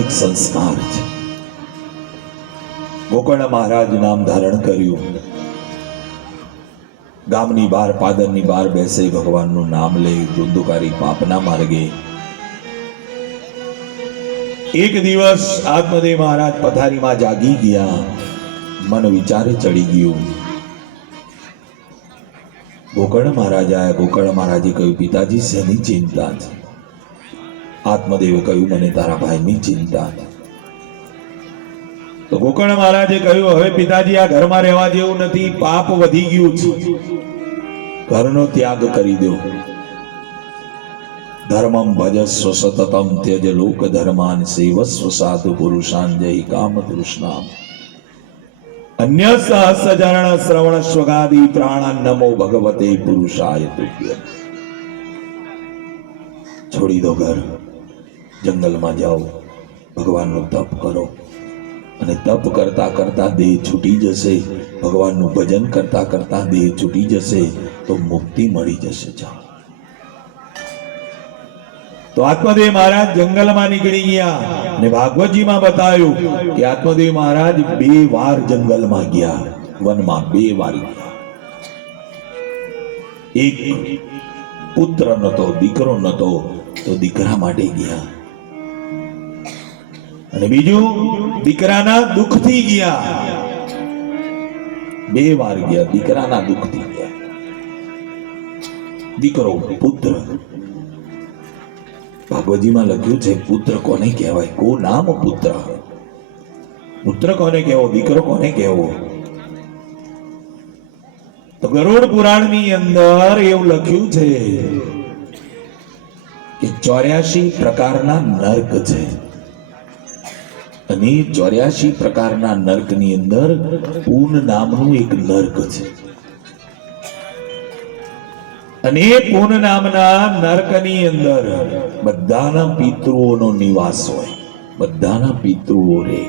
એક સંસ્કાર છે. ગોકર્ણ મહારાજ નામ ધારણ કર્યું. ગામની બહાર પાદરની બહાર બેસે, ભગવાનનું નામ લે, ધુંધુકારી પાપના માર્ગે. એક દિવસ આત્મદેવ મહારાજ પથારીમાં જાગી ગયા. મન વિચારે ચડી ગયું. ગોકર્ણ મહારાજ આયા. ગોકર્ણ મહારાજે કહ્યું, પિતાજી શેની ચિંતા છે? આત્મદેવે કહ્યું, મને તારા ભાઈની ચિંતા છે. તો ગોકર્ણ મહારાજે કહ્યું, હવે પિતાજી આ ઘરમાં રહેવા જેવું નથી, પાપ વધી ગયું છે, ઘરનો ત્યાગ કરી દો. ધર્મમ ભજસ્વ સતતમ ત્યજ લોક ધર્માન સેવસ્વ સાધુ પુરુષાન જય કામ તૃષ્ણામ અન્ય સહસ્રચરણ શ્રવણ સ્વગાદી પ્રાણ નમો ભગવતે પુરુષાય તુભ્યમ. છોડી દો ઘર, જંગલમાં જાઓ, ભગવાનનું તપ કરો, અને તપ કરતા કરતા દેહ છૂટી જશે. ભગવાનનું ભજન કરતા કરતા દેહ છૂટી જશે તો મુક્તિ મળી જશે. જાઓ. તો આત્મદેવ મહારાજ જંગલમાં નીકળી ગયા. અને ભાગવતજીમાં બતાવ્યું કે આત્મદેવ મહારાજ 2 વાર જંગલમાં ગયા, વનમાં 2 વાર ગયા. એક પુત્ર નતો, દીકરો નતો, તો દીકરા માટે ગયા. અને બીજું દીકરાના દુઃખથી ગયા. 2 વાર ગયા, દીકરાના દુઃખથી ગયા. દીકરો, પુત્ર. ભાગવતજીમાં લખ્યું છે, પુત્ર કોને કહેવાય? કો નામ પુત્ર. પુત્ર કોને કહેવો? દીકરો કોને કહેવો? તો ગરુડ પુરાણની અંદર એવું લખ્યું છે કે 84 પ્રકારના નર્ક છે. અને 84 પ્રકારના નર્કની અંદર પૂન નામનું એક નર્ક છે. અને એ પૂન નામના નર્કની અંદર બધાના પિતૃઓનો નિવાસ હોય. બધાના પિતૃઓ રે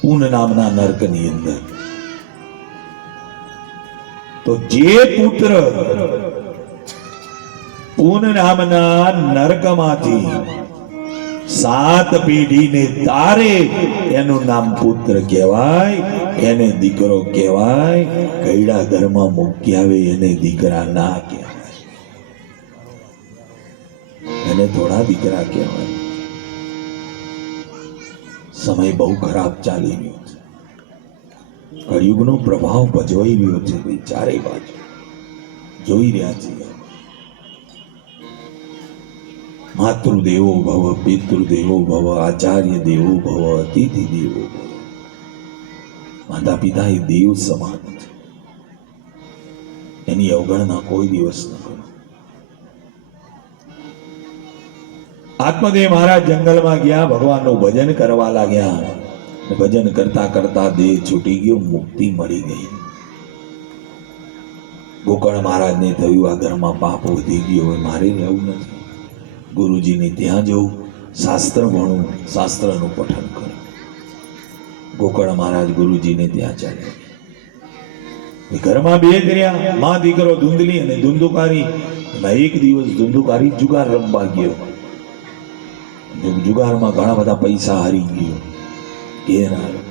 પૂન નામના નર્કની અંદર. તો જે પુત્ર પૂન નામના નર્કમાંથી 7 પેઢીને તારે, એનું નામ પુત્ર કહેવાય, એને દીકરો કહેવાય. કઈડા ઘરમાં મૂકી આવે એને દીકરા ના કહેવાય, એને થોડા દીકરા કહેવાય. સમય બહુ ખરાબ ચાલી રહ્યો છે. કળિયુગનો પ્રભાવ ભજવાઈ રહ્યો છે. ચારે બાજુ જોઈ રહ્યા છીએ. માતૃદેવો ભવ, પિતૃદેવો ભવ, આચાર્ય દેવો ભવ, અતિથિ દેવો ભવ. માતા પિતા એ દેવ સમાન છે. એની અવગણના કોઈ દિવસ ન કરો. આત્મદેવ મહારાજ જંગલમાં ગયા, ભગવાનનું ભજન કરવા લાગ્યા. ભજન કરતા કરતા દેહ છૂટી ગયો, મુક્તિ મળી ગઈ. ગોકર્ણ મહારાજને થયું, આ ઘરમાં પાપ વધી ગયો, હવે મારે રહેવું નથી. ગુરુજીને ત્યાં જવું, શાસ્ત્ર ભણવું, શાસ્ત્રનું પઠન કરવું. ગોકર્ણ મહારાજ ગુરુજીને ત્યાં ચાલ્યા. ઘરમાં 2 જ રહ્યા, માં દીકરો ધુંધલી અને ધુંધુકારી. એક દિવસ ધુંધુકારી જુગાર રમવા ગયો. જુગારમાં ઘણા બધા પૈસા હારી ગયો. ઘેર આવ્યો.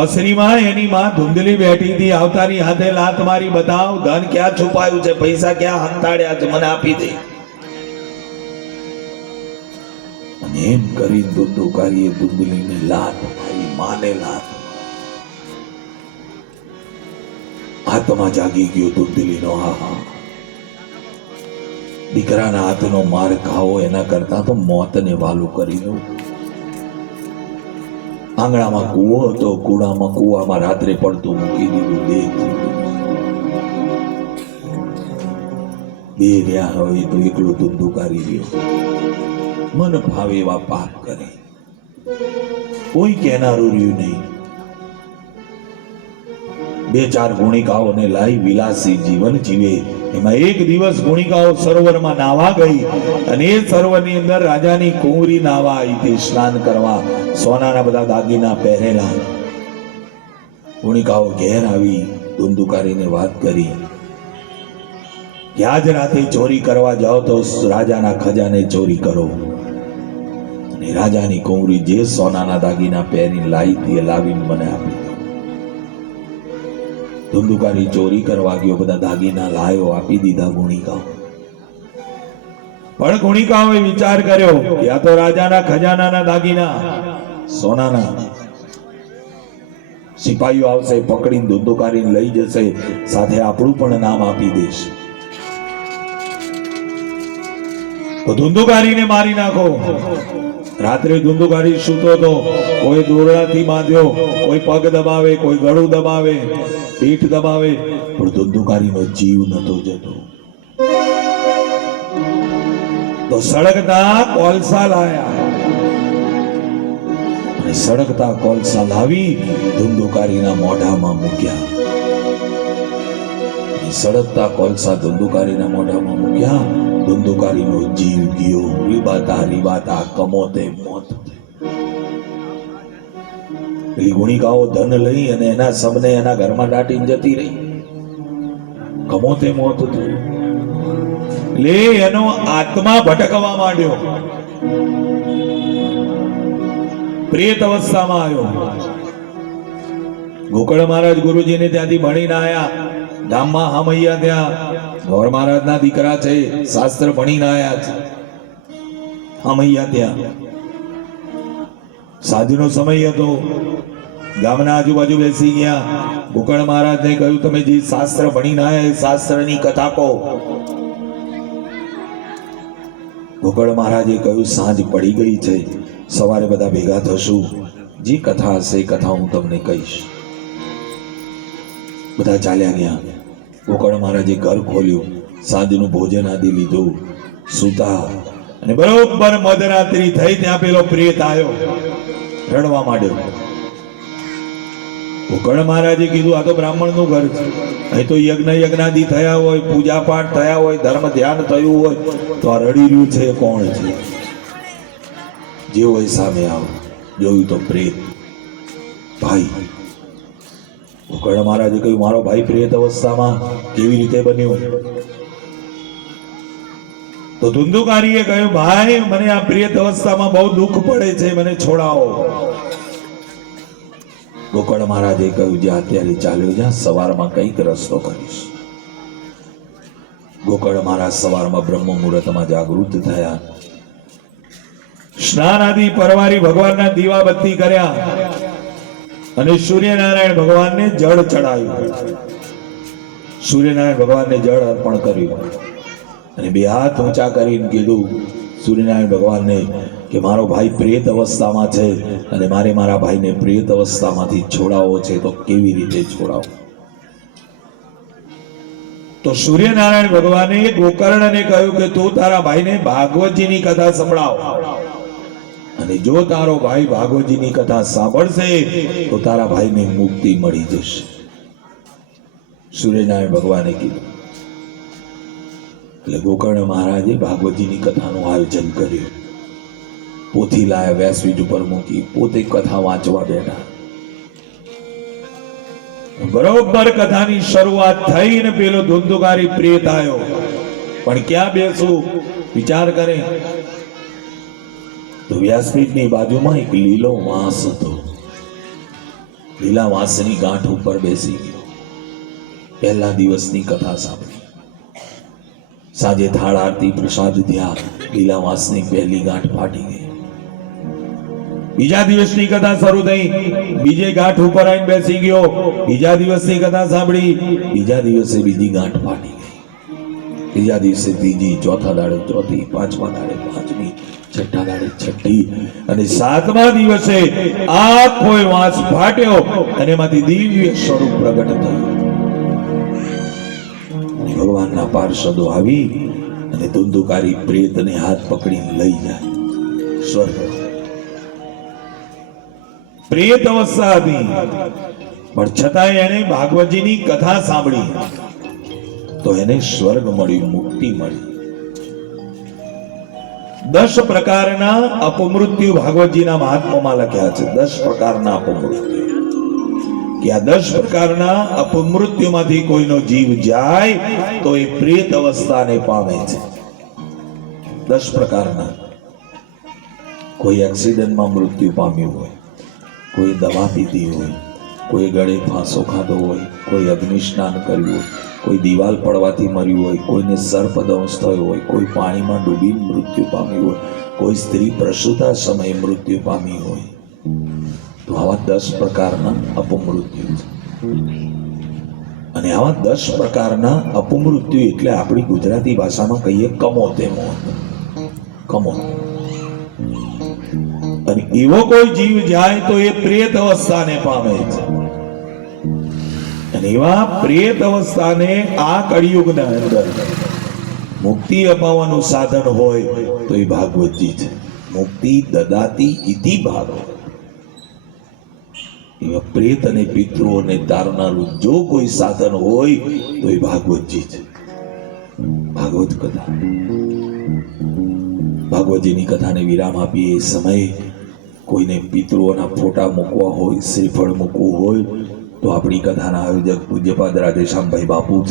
ઓસરીમાં એની માં ધુંધલી બેઠી હતી. આવતાની હાથે લાત મારી, બતાવ ધન ક્યાં છુપાયું છે, પૈસા ક્યાં હંતાડ્યા છે, મને આપી દે. અને એમ કરી ધુંધુકારીએ ધુંધલીને લાત મારી, માને લાત. આત્મા જાગી ગયો ધુંધલીનો. હા, દીકરાના હાથનો માર ખાવો એના કરતા તો મોતને વાલું કરી દઉં. આંગણામાં કૂવો હતો, કૂવામાં રાત્રે પડતું મૂકી દીધું. બે રહ્યા હોય તો એકલો ધુંધુકારી રહ્યો. મન ભાવે એવા પાપ કરે, કોઈ કહેનારું રહ્યું નહીં. 2-4 ગુણિકાઓને લાવી વિલાસી જીવન જીવે. એમાં એક દિવસ ગુણિકાઓ સરોવરમાં નાવા ગઈ, અને એ સરોવરની અંદર રાજાની કુંવરી નાવા આવી હતી, સ્નાન કરવા. સોનાના બધા દાગીના પહેરેલા. ગુણિકાઓ ઘેર આવી ધુંધુકારીને વાત કરી કે આજ રાતે ચોરી કરવા જાઓ તો રાજાના ખજાને ચોરી કરો, અને રાજાની કુંવરી જે સોનાના દાગીના પહેરીને લાવી હતી એ લાવીને મને આપી દો. ધુંધુકારી ચોરી કરવા ગયો, બધા દાગીના લાયો, આપી દીધા ગુણિકાઓ. પણ ગુણિકાઓએ વિચાર કર્યો કે આ તો રાજાના ખજાનાના દાગીના સોનાના, સિપાહીઓ આવશે, પકડીને ધુંધુકારીને લઈ જશે, સાથે આપણું પણ નામ આપી દેશે. તો ધુંધુકારીને મારી નાખો. રાત્રે ધુંધુકારી સૂતો તો કોઈ દોરડાથી બાંધ્યો, કોઈ પગ દબાવે, કોઈ ગળું દબાવે, પીઠ દબાવે, પણ ધુંધુકારીનો જીવ નતો જતો. તો સળગતા કોલસા લાયા, અને સળગતા કોલસા લાવી ધુંધુકારીના મોઢામાં મૂક્યા. સળગતા કોલસા ધુંધુકારીના મોઢામાં મૂક્યા, ધુંધુકારીનો જીવ ગયો. રીબાતા રીબાતા કમોતે મોત. પેલી ગુણિકાઓ ધન લઈ અને એના સબને એના ઘરમાં દાટીને જતી રહી. કમોતે મોત હતું. લે એનો આત્મા ભટકવા માંડ્યો, પ્રેત અવસ્થામાં આવ્યો. ગોકળ મહારાજ ગુરુજીને ત્યાંથી ભણીને આયા. ગામમાં હામૈયા ત્યાં ગોર મહારાજના દીકરા છે, શાસ્ત્ર ભણીને આયા છે. હામૈયા ત્યાં સાંજનો સમય હતો. ગામના આજુબાજુ બેસી ગયા. ગોકળ મહારાજને કહ્યું, તમે જે શાસ્ત્ર ભણીને આયા એ શાસ્ત્રની કથા કહો. ગોકળ મહારાજે કહ્યું, સાંજ પડી ગઈ છે, સવારે બધા ભેગા થશું, જે કથા હશે એ કથા હું તમને કહીશ. બધા ચાલ્યા ગયા. ગોકળ મહારાજે ઘર ખોલ્યું, સાંજનું ભોજન આદિ લીધું, સૂતા. અને બરોબર મધરાત્રી થઈ ત્યાં પેલો પ્રેત આવ્યો, રડવા માંડ્યો. ગોકળ મહારાજે કીધું, આ તો બ્રાહ્મણનું ઘર છે, અહીં તો યજ્ઞાદિ થયા હોય, પૂજા પાઠ થયા હોય, ધર્મ ધ્યાન થયું હોય, તો આ રડી રહ્યું છે કોણ છે? જે હોય સામે આવો. જોયું તો પ્રેત ભાઈ. ગોકળ મહારાજે કહ્યું, મારો ભાઈ પ્રેત અવસ્થામાં કેવી રીતે બન્યો? તો ધુંધુકારીએ કહ્યું, ભાઈ મને આ પ્રેત અવસ્થામાં બહુ દુઃખ પડે છે, મને છોડાવો. ગોકળ મહારાજે કહ્યું, જ્યાં અત્યારે ચાલ્યો જા, સવારમાં કંઈક રસ્તો કરીશ. ગોકળ મહારાજ સવારમાં બ્રહ્મ મુહૂર્તમાં જાગૃત થયા. સ્નાન આદિ પરવારી ભગવાનના દીવા બત્તી કર્યા અને સૂર્યનારાયણ ભગવાનને જળ ચડાવ્યું. સૂર્યનારાયણ ભગવાનને જળ અર્પણ કર્યું અને બે હાથ ઊંચા કરીને કીધું સૂર્યનારાયણ ભગવાનને કે મારો ભાઈ પ્રેત અવસ્થામાં છે અને મારે મારા ભાઈને પ્રેત અવસ્થામાંથી છોડાવવો છે, તો કેવી રીતે છોડાવો? તો સૂર્યનારાયણ ભગવાને ગોકર્ણને કહ્યું કે તું તારા ભાઈને ભાગવતજીની કથા સંભળાવ, અને જો તારો ભાઈ ભાગવતજીની કથા સાંભળશે તો તારા ભાઈને મુક્તિ મળી જશે. સૂર્યનારાયણ ભગવાને કીધું. એટલે ગોકર્ણ મહારાજે ભાગવતજીની કથાનું આયોજન કર્યું. પોથી લાયા, વ્યાસપીઠ ઉપર મૂકી, પોતે કથા વાંચવા બેઠા. બરોબર કથાની શરૂઆત થઈને પેલો ધુંધુકારી પ્રેત આવ્યો. પણ ક્યાં બેસું વિચાર કરે તો વ્યાસપીઠની બાજુમાં એક લીલો વાંસ હતો. લીલા વાંસની ગાંઠ ઉપર બેસી ગયો. પહેલા દિવસની કથા સાંભળી. સાંજે થાળ આરતી પ્રસાદ થયા, લીલા વાંસની પહેલી ગાંઠ ફાટી ગઈ. બીજા દિવસની કથા શરૂ થઈ, બીજે ગાંઠ ઉપર આવીને બેસી ગયો. બીજા દિવસની કથા સાંભળી, બીજા દિવસે બીજી ગાંઠ ફાટી ગઈ. ત્રીજા દિવસે ત્રીજી, ચોથા દાડે ચોથી, પાંચમા દાડે પાંચમી, છઠ્ઠા દાડે છઠ્ઠી, અને સાતમા દિવસે આખો વાંસ ફાટ્યો અને એમાંથી દિવ્ય સ્વરૂપ પ્રગટ થયું. ભગવાનના પાર્ષદો આવી અને ધુંધુકારી પ્રેતને હાથ પકડીને લઈ જાય સ્વર્ગ. પ્રેત અવસ્થા હતી, પણ છતાં એને ભાગવતજીની કથા સાંભળી તો એને સ્વર્ગ મળ્યું, મુક્તિ મળી. 10 પ્રકારના અપમૃત્યુ ભાગવતજીના મહાત્મામાં લખ્યા છે. 10 પ્રકારના અપમૃત્યુ. કે આ 10 પ્રકારના અપમૃત્યુમાંથી કોઈનો જીવ જાય તો એ પ્રેત અવસ્થાને પામે છે. 10 પ્રકારના. કોઈ એક્સિડન્ટમાં મૃત્યુ પામ્યું હોય, કોઈ દવા પીધી હોય, કોઈ ગળે ફાંસો ખાધો હોય, કોઈ અગ્નિ સ્નાન કર્યું હોય, કોઈ દિવાલ પડવાથી મર્યું હોય, કોઈને સર્પદંશ થયો હોય, કોઈ પાણીમાં ડૂબીને મૃત્યુ પામ્યું હોય, કોઈ સ્ત્રી પ્રસૂતા સમયે મૃત્યુ પામી હોય. તો આવા 10 પ્રકારના અપમૃત્યુ છે. અને આવા 10 પ્રકારના અપમૃત્યુ એટલે આપણી ગુજરાતી ભાષામાં કહીએ કમોતે મોત. કમોત. અને એવો કોઈ જીવ જાય તો એ પ્રેત અવસ્થાને પામે છે. અને એવા પ્રેત અવસ્થાને આ કળિયુગના અંદર મુક્તિ અપાવવાનું સાધન હોય તો એ ભાગવતજી છે. મુક્તિ દદાતી ઇતિ ભાગવત. એવા પ્રેત અને પિતૃઓને તારનારું જો કોઈ સાધન હોય તો એ ભાગવતજી છે. ભાગવત કથા. ભાગવતજીની કથાને વિરામ આપીએ. એ સમયે કોઈને પિતૃઓના ફોટા મૂકવા હોય, શ્રીફળ મૂકવું હોય તો આપણી કથાના આયોજક પૂજ્યપાદ રાધેશ્યામભાઈ બાપુ